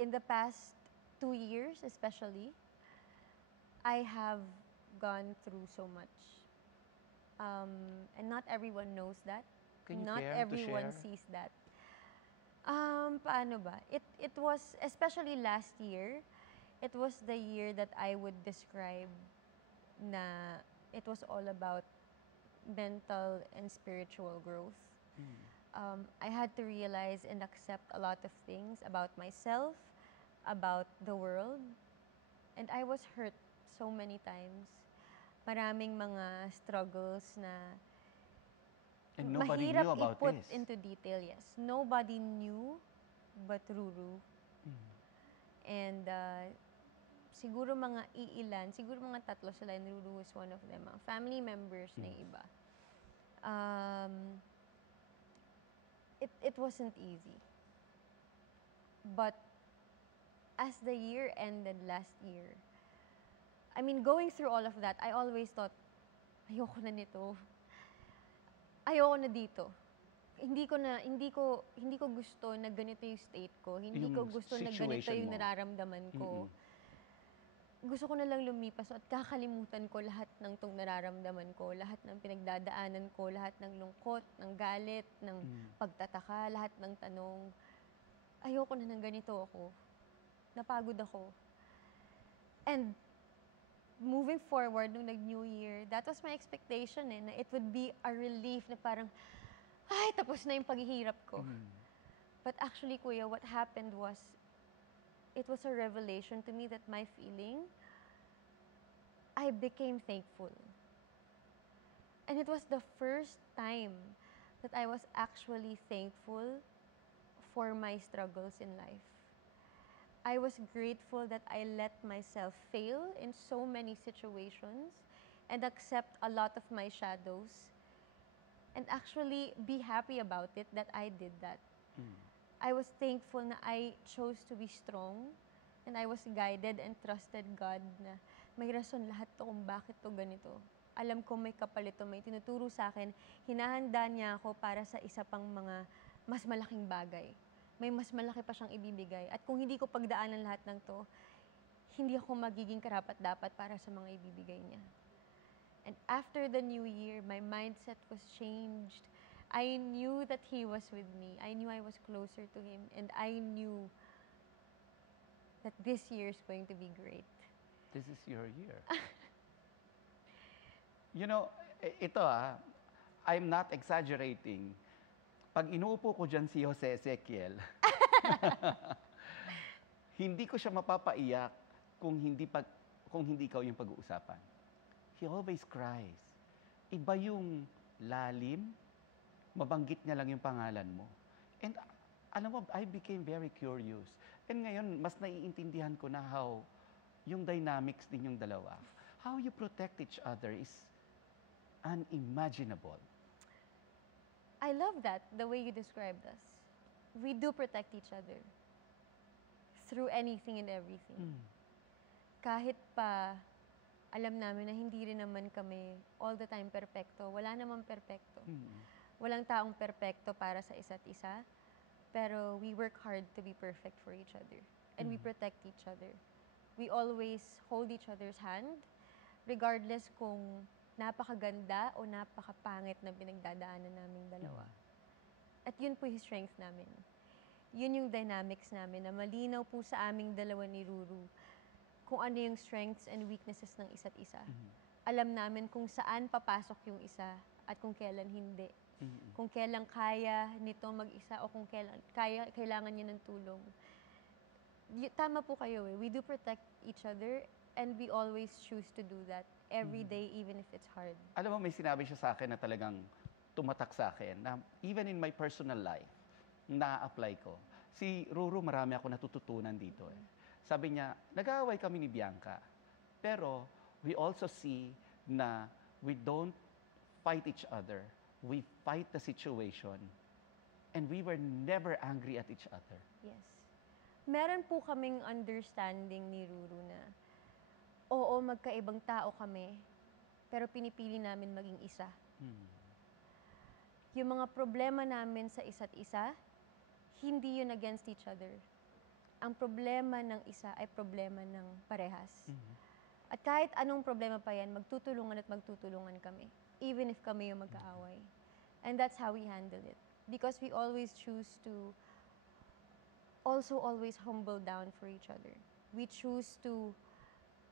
in the past 2 years especially, I have gone through so much. And not everyone knows that. Can you Not care to everyone share? sees that. Paano ba? It was, especially last year, it was the year that I would describe na it was all about mental and spiritual growth. I had to realize and accept a lot of things about myself, about the world, and I was hurt so many times. Maraming mga struggles na And nobody mahirap knew about i-put this. into detail, yes. Nobody knew but Ruru. And siguro mga iilan, siguro mga tatlo sila, and Ruru is one of them. Mga family members na yung iba. It wasn't easy. But as the year ended last year, I mean, going through all of that, I always thought, ayoko na nito. Ayoko na dito. Hindi ko gusto na ganito yung state ko. Hindi ko Yung gusto na ganito situation yung mo. nararamdaman ko. Gusto ko na lang lumipas at kakalimutan ko lahat ng tong nararamdaman ko, lahat ng pinagdadaanan ko, lahat ng lungkot, ng galit, ng pagtataka, lahat ng tanong. Ayoko na ng ganito ako. Napagod ako. And moving forward, nung nag-New Year, that was my expectation na it would be a relief na parang, ay, tapos na yung paghihirap ko. But actually, Kuya, what happened was, it was a revelation to me that my feeling, I became thankful. And it was the first time that I was actually thankful for my struggles in life. I was grateful that I let myself fail in so many situations and accept a lot of my shadows and actually be happy about it that I did that. I was thankful na I chose to be strong and I was guided and trusted God na may rason lahat to kung bakit to ganito. Alam ko may kapalit to, may tinuturo sa akin, hinahanda niya ako para sa isa pang mga mas malaking bagay. May mas malaki pa siyang ibibigay. At kung hindi ko pagdaanan lahat ng to, hindi ako magiging karapat-dapat para sa mga ibibigay niya. And after the New Year, my mindset was changed. I knew that He was with me. I knew I was closer to Him. And I knew that this year is going to be great. This is your year. You know, ito I'm not exaggerating. Pag inuupo ko dyan si Jose Ezequiel, hindi ko siya mapapaiyak kung hindi ikaw yung pag-uusapan. He always cries. Iba yung lalim, mabanggit niya lang yung pangalan mo. And alam mo, I became very curious. And ngayon, mas naiintindihan ko na how yung dynamics ninyong dalawa, how you protect each other is unimaginable. I love that, the way you described us. We do protect each other through anything and everything. Kahit pa alam namin na hindi rin naman kami all the time perpekto. Wala namang perpekto. Walang taong perpekto para sa isa't isa. Pero we work hard to be perfect for each other. And we protect each other. We always hold each other's hand, regardless kung napakaganda o napakapangit na pinagdadaanan naming dalawa. At yun po yung strength namin. Yun yung dynamics namin na malinaw po sa aming dalawa ni Ruru kung ano yung strengths and weaknesses ng isa't isa. Alam namin kung saan papasok yung isa at kung kailan hindi. Kung kailan kaya nito mag-isa o kung kailan kailangan niya ng tulong. Tama po kayo eh. We do protect each other and we always choose to do that every day even if it's hard. Alam mo, may sinabi siya sa akin na talagang tumatak sa akin na even in my personal life, na-apply ko. Si Ruru, marami ako natututunan dito eh. Sabi niya, nag-aaway kami ni Bianca, pero we also see na we don't fight each other. We fight the situation. And we were never angry at each other. Yes. Meron po kaming understanding ni Ruru na oo, magkaibang tao kami, pero pinipili namin maging isa. Yung mga problema namin sa isa't isa, hindi yun against each other. ang problema ng isa ay problema ng parehas. Mhm. At kahit anong problema pa yan, magtutulungan at magtutulungan kami. Even if kami yung magkaaway. And that's how we handle it. Because we always choose to also always humble down for each other. We choose to,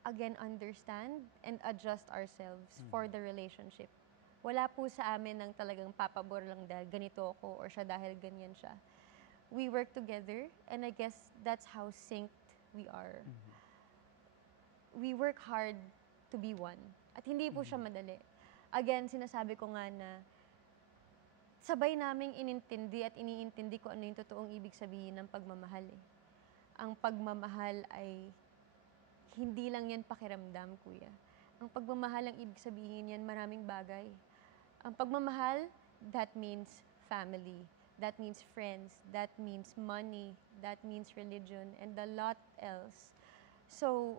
again, understand and adjust ourselves for the relationship. Wala po sa amin ng talagang papabor lang dahil ganito ako or siya dahil ganyan siya. We work together and I guess that's how synced we are. We work hard to be one. At hindi po siya madali. Again, sinasabi ko nga na sabay naming inintindi at iniintindi ko ano yung totoong ibig sabihin ng pagmamahal eh. Ang pagmamahal ay hindi lang yan pakiramdam, kuya. Ang pagmamahal, ang ibig sabihin yan, maraming bagay. Ang pagmamahal, that means family. That means friends. That means money. That means religion. And a lot else. So,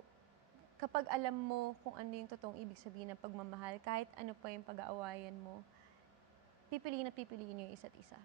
kapag alam mo kung ano yung totoong ibig sabihin ng pagmamahal, kahit ano pa yung pag-aawayan mo, pipiliin at pipiliin niyo yung isa't isa.